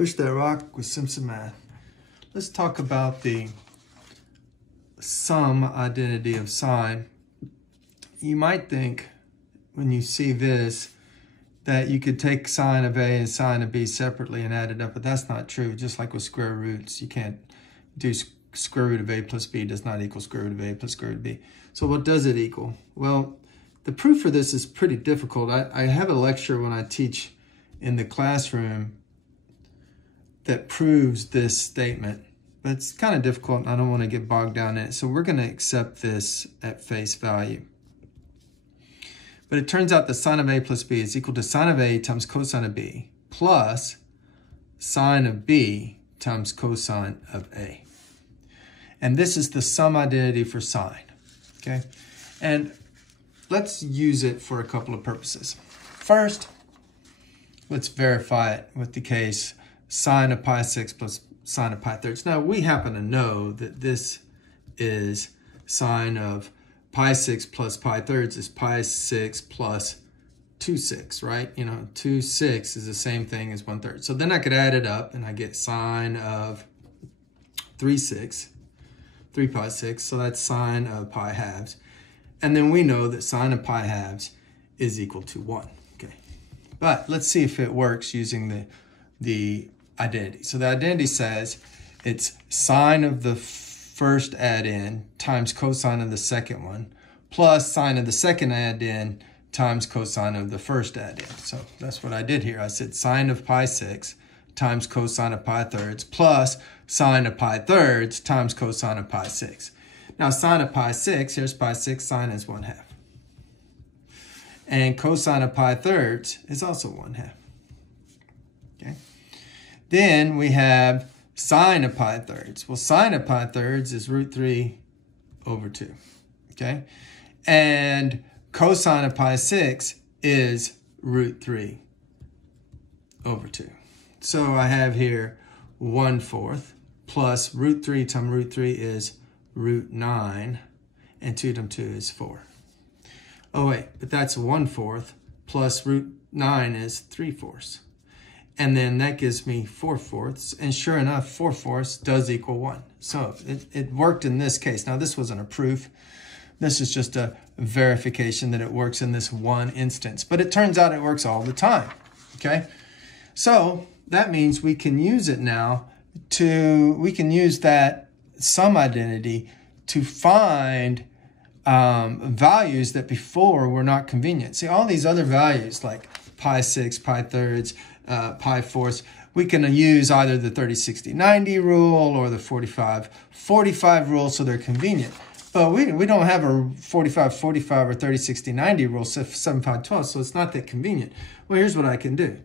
Push that rock with Simpson math. Let's talk about the sum identity of sine. You might think when you see this that you could take sine of A and sine of B separately and add it up, but that's not true. Just like with square roots, you can't do square root of A plus B does not equal square root of A plus square root of B. So what does it equal? Well, the proof for this is pretty difficult. I have a lecture when I teach in the classroom that proves this statement, but it's kind of difficult and I don't want to get bogged down in it. So we're going to accept this at face value. But it turns out that sine of A plus B is equal to sine of A times cosine of B plus sine of B times cosine of A. And this is the sum identity for sine, okay? And let's use it for a couple of purposes. First, let's verify it with the case sine of pi 6 plus sine of pi thirds. Now, we happen to know that this is sine of pi 6 plus pi thirds is pi 6 plus 2 6, right? You know, 2 6 is the same thing as 1/3. So then I could add it up and I get sine of 3 pi 6. So that's sine of pi halves. And then we know that sine of pi halves is equal to 1, okay? But let's see if it works using the identity. So the identity says it's sine of the first add-in times cosine of the second one plus sine of the second add-in times cosine of the first add-in. So that's what I did here. I said sine of pi 6 times cosine of pi thirds plus sine of pi thirds times cosine of pi 6. Now sine of pi 6, here's pi 6, sine is 1/2. And cosine of pi thirds is also 1/2. Okay. Then we have sine of pi thirds. Well, sine of pi thirds is root 3 over 2, okay? And cosine of pi 6 is root 3 over 2. So I have here 1/4 plus root 3 times root 3 is root 9, and 2 times 2 is 4. Oh, wait, but that's 1/4 plus root 9 is 3/4. And then that gives me 4/4. And sure enough, 4/4 does equal 1. So it worked in this case. Now, this wasn't a proof. This is just a verification that it works in this one instance. But it turns out it works all the time, okay? So that means we can use it now we can use that sum identity to find values that before were not convenient. See, all these other values like pi 6, pi thirds, pi fourths, we can use either the 30-60-90 rule or the 45-45 rule, so they're convenient. But we don't have a 45-45 or 30-60-90 rule, 7-5-12, so it's not that convenient. Well, here's what I can do.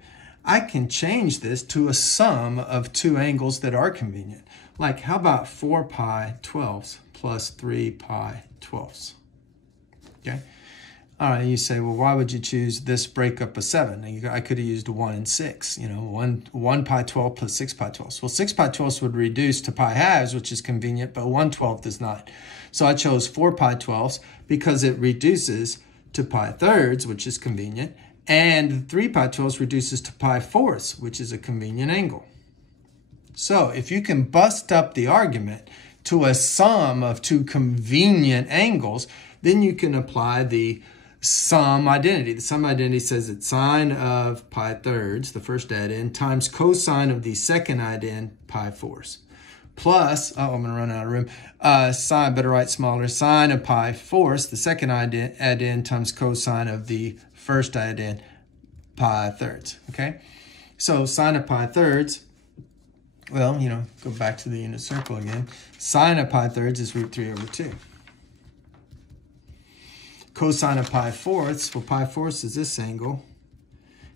I can change this to a sum of two angles that are convenient. Like, how about 4 pi 12ths plus 3 pi 12ths? Okay. All right, you say, well, why would you choose this breakup of 7? I could have used 1 and 6, you know, 1 pi 12 plus 6 pi 12. Well, 6 pi 12 would reduce to pi halves, which is convenient, but 1/12 does not. So I chose 4 pi 12 because it reduces to pi thirds, which is convenient, and 3 pi 12 reduces to pi fourths, which is a convenient angle. So if you can bust up the argument to a sum of two convenient angles, then you can apply the sum identity. The sum identity says that sine of pi thirds, the first add-in, times cosine of the second add-in, pi fourths, plus, oh, I'm going to run out of room, sine, better write smaller, sine of pi fourths, the second add-in, times cosine of the first add-in, pi thirds, okay? So sine of pi thirds, well, you know, go back to the unit circle again. Sine of pi thirds is root 3 over 2. Cosine of pi fourths, well, pi fourths is this angle,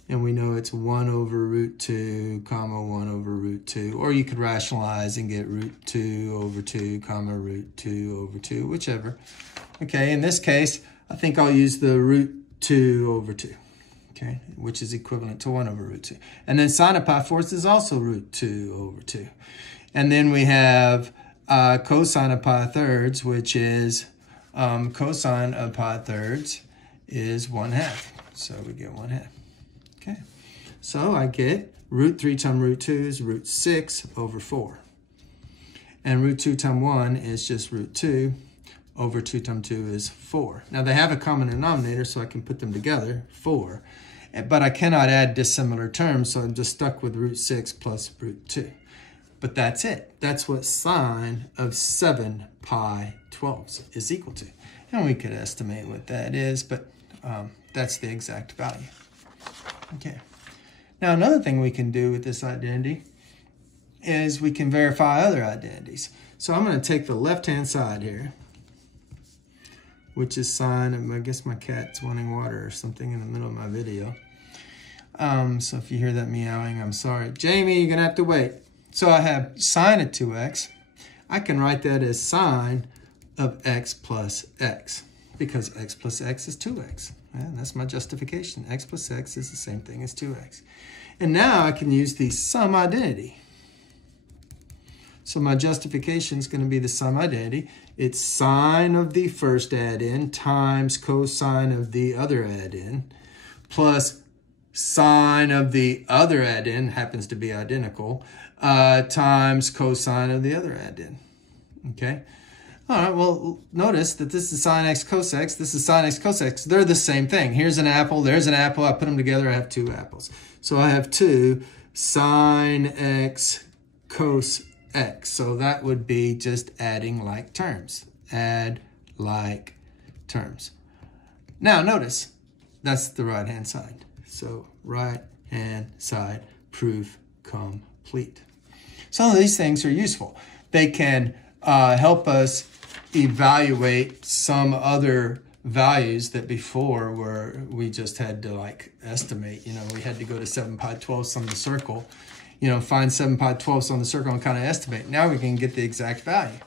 and we know it's 1 over root 2, comma 1 over root 2, or you could rationalize and get root 2 over 2, comma root 2 over 2, whichever. Okay, in this case, I think I'll use the root 2 over 2, okay, which is equivalent to 1 over root 2. And then sine of pi fourths is also root 2 over 2. And then we have cosine of pi thirds, which is cosine of pi thirds is 1/2. So we get 1/2. Okay. So I get Root 3 times root 2 is root 6 over 4. And root 2 times 1 is just root 2 over 2 times 2 is 4. Now they have a common denominator, so I can put them together, 4. But I cannot add dissimilar terms, so I'm just stuck with root 6 plus root 2. But that's it. That's what sine of 7 pi 12 is equal to. And we could estimate what that is, but that's the exact value. Okay. Now another thing we can do with this identity is we can verify other identities. So I'm going to take the left-hand side here, which is sine of, I guess my cat's wanting water or something in the middle of my video. So if you hear that meowing, I'm sorry. Jamie, you're going to have to wait. So I have sine of 2x. I can write that as sine of x plus x, because x plus x is 2x. And that's my justification. X plus x is the same thing as 2x. And now I can use the sum identity. So my justification is going to be the sum identity. It's sine of the first add-in times cosine of the other add-in plus sine of the other add-in, happens to be identical, times cosine of the other add-in. Okay? All right, well, notice that this is sine x cos x, this is sine x cos x. They're the same thing. Here's an apple, there's an apple. I put them together, I have 2 apples. So I have 2 sine x cos x. So that would be just adding like terms. Add like terms. Now, notice, that's the right-hand side. So right-hand side, proof complete. Some of these things are useful. They can help us evaluate some other values that before were we just had to like estimate. You know, we had to go to 7 pi 12ths on the circle, you know, find 7 pi 12ths on the circle and kind of estimate. Now we can get the exact value.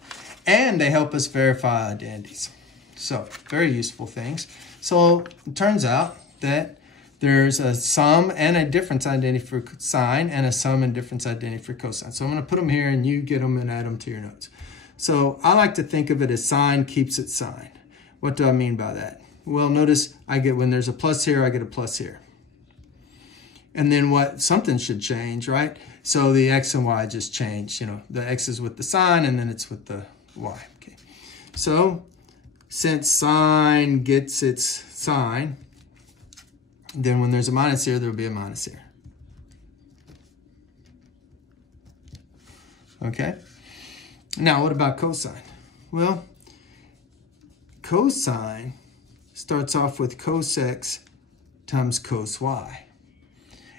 And they help us verify identities. So very useful things. So it turns out that there's a sum and a difference identity for sine and a sum and difference identity for cosine. So I'm going to put them here and you get them and add them to your notes. So I like to think of it as sine keeps its sine. What do I mean by that? Well, notice I get, when there's a plus here, I get a plus here. And then something should change, right? So the x and y just change. You know, the x is with the sine and then it's with the y. Okay. So since sine gets its sine, then when there's a minus here, there'll be a minus here. Okay? Now, what about cosine? Well, cosine starts off with cos x times cos y.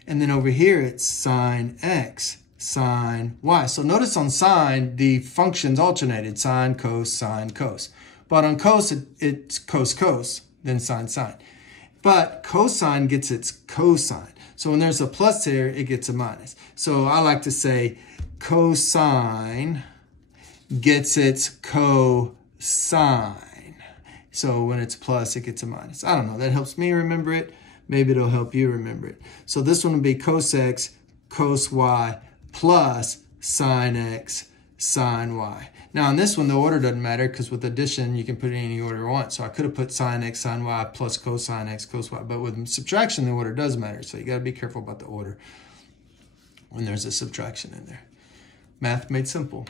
And then over here, it's sine x, sine y. So notice on sine, the functions alternated, sine, cos, But on cos, it's cos, then sine, sine. But cosine gets its cosine. So when there's a plus here, it gets a minus. So I like to say cosine gets its cosine. So when it's plus, it gets a minus. I don't know. That helps me remember it. Maybe it'll help you remember it. So this one will be cos x, cos y, plus sine x, sine y. Now on this one, the order doesn't matter because with addition, you can put it in any order you want. So I could have put sine x, sine y, plus cosine x, cos y. But with subtraction, the order does matter. So you got to be careful about the order when there's a subtraction in there. Math made simple.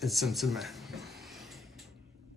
It's Simpson Math.